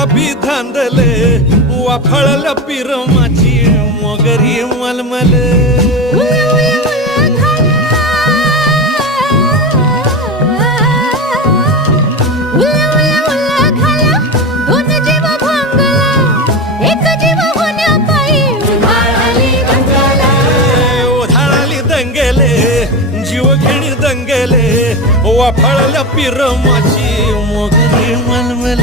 गुलाबी धांदले वाफळल्या पिरमाची मोगरी मलमल उधाळाली दंगेले जीव घेणी दंगेले वाफळल्या पिरमाची मोगरी मलमल